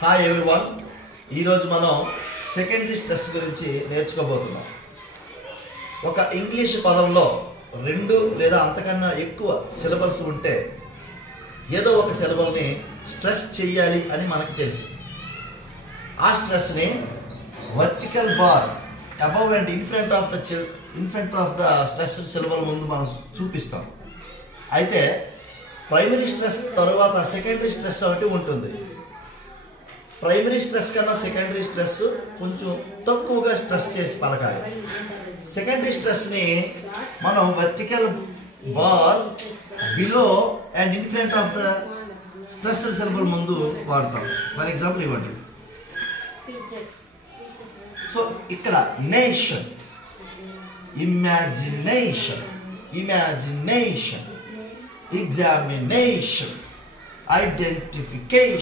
Hi everyone. ఈరోజు మనం secondary stress గురించి నేర్చుకోబోతున్నాం. ఒక ఇంగ్లీష్ పదంలో 2 లేదా అంతకన్నా ఎక్కువ సిలబల్స్ ఉంటే ఏదో ఒక సిలబల్ని స్ట్రెస్ చేయాలి అని మనకు తెలుసు. ఆ స్ట్రెస్ని vertical bar above and in front of the stress syllable ముందు మనం చూపిస్తాం. అయితే ప్రైమరీ స్ట్రెస్ తర్వాత సెకండరీ స్ట్రెస్ ఒకటి ఉంటుంది. ప్రైమరీ స్ట్రెస్ కన్నా సెకండరీ స్ట్రెస్ కొంచెం తక్కువగా స్ట్రెస్ చేసి పలకాలి. సెకండరీ స్ట్రెస్ని మనం vertical bar below and in front of the stress syllable ముందు వాడతాం. ఫర్ ఎగ్జాంపుల్ ఇవ్వండి. సో ఇక్కడ నేషన్, ఇమాజినేషన్, ఎగ్జామినేషన్, identification,